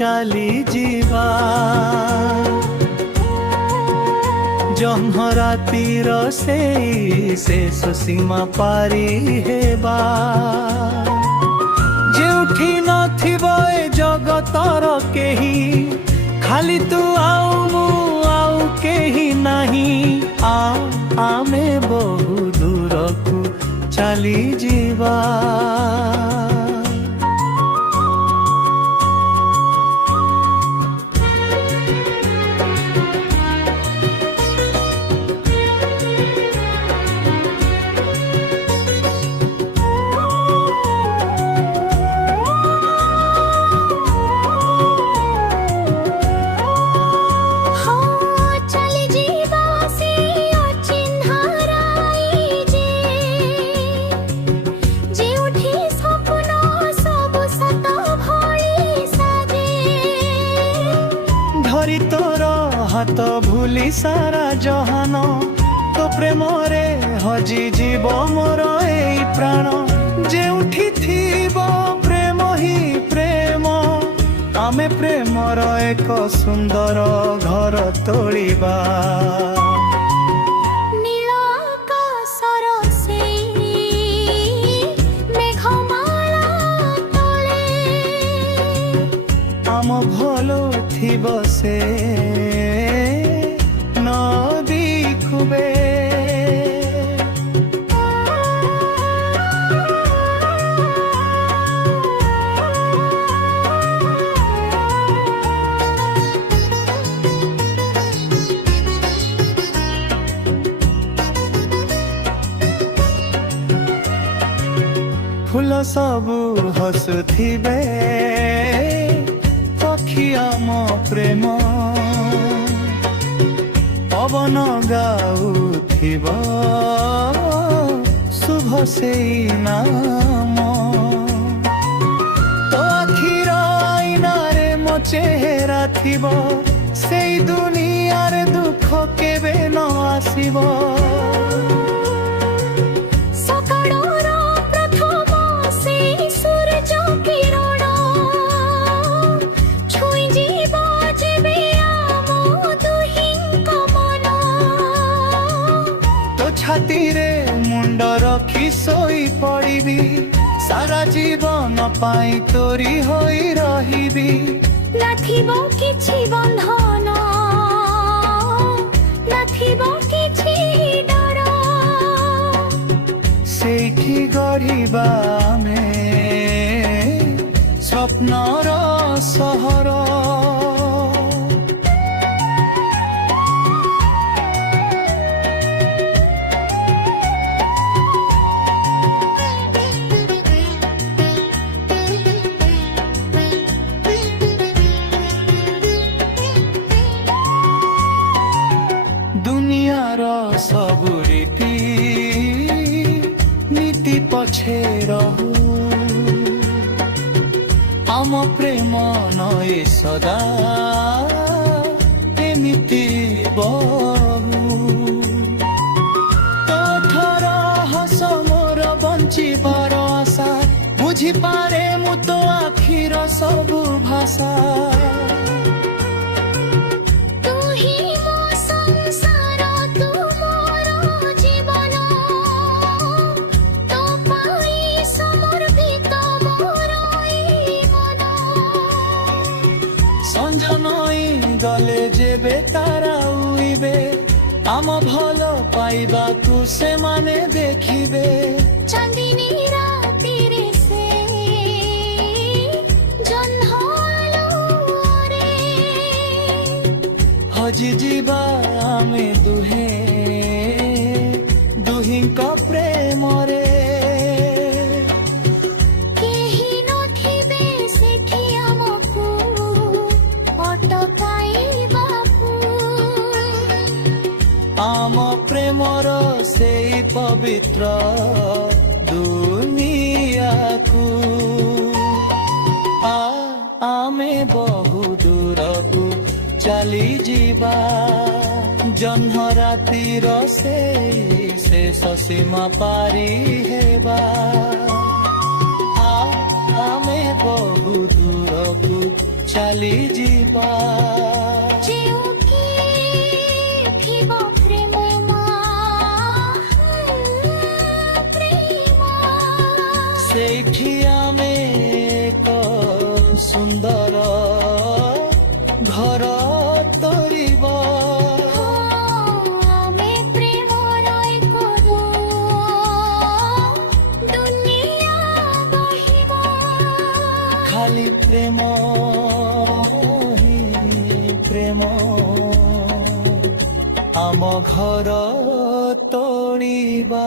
ଚାଲି ଯିବା ଜହ୍ନ ରାତିର ସେଇ ଶେଷ ସୀମା ପାରି ହେବା ଯେଉଁଠି ନଥିବ ଏ ଜଗତର କେହି ଖାଲି ତୁ ଆଉ ମୁଁ ଆଉ କେହି ନାହିଁ ଆମେ ବହୁ ଦୂରକୁ ଚାଲି ଯିବା तोर हाथ भूली सारा जहान तो प्रेम रे हजी जीव मोर ए प्राण जेउठी थीबो प्रेम ही प्रेम आमे प्रेमर एक सुंदर घर तोड़िबा आम भलो थिबो से नदी खुबे फूल सबु हसुथिबे आम प्रेम पवन गाउथिब शुभ से नाम तो आखिर आईना रे मो चेहरा थिब से दुनियार दुख केबे न आसिब छाती रे मुंड रखी सोई पड़िबी सारा जीवन पाई तोरी होई रहिबी नथिबो किछि बंधन नथिबो किछि डर सेठी गढ़िबा आमे स्वप्नर सहर दुनियार सबु रीति नीति पछे रहू आम प्रेम नए सदा एमिति बहु तोठर हस मोर बंचिबार आशा बुझी पारे मु तो आखिर सबु भाषा संजनई गले जेबे तारा उइबे आम भलो पाइबा तू से माने देखिबे चांदिनी राती रे से जह्न आलोरे हजी जीवा आमे दुहे दुहिंक प्रेम रे आम प्रेमर से पवित्र दुनिया को आमे बहु दूर को चली जीवा जह्न रातिर से शेष सीमा पारी हेबा आमे बहु दूर को ଚାଲି ଯିବା ଯେଉଁଠି ଥିବ ପ୍ରେମ ପ୍ରେମ ସେଇଠି ଆମେ ଏକ ସୁନ୍ଦର ଘର ତୋରିବା ଆମେ ପ୍ରେମର ଏକ ଦୁନିଆ ଗଢ଼ିବା ଖାଲି ପ୍ରେମ ହିଁ ପ୍ରେମ ଆମ ଘର ତୋଳିବା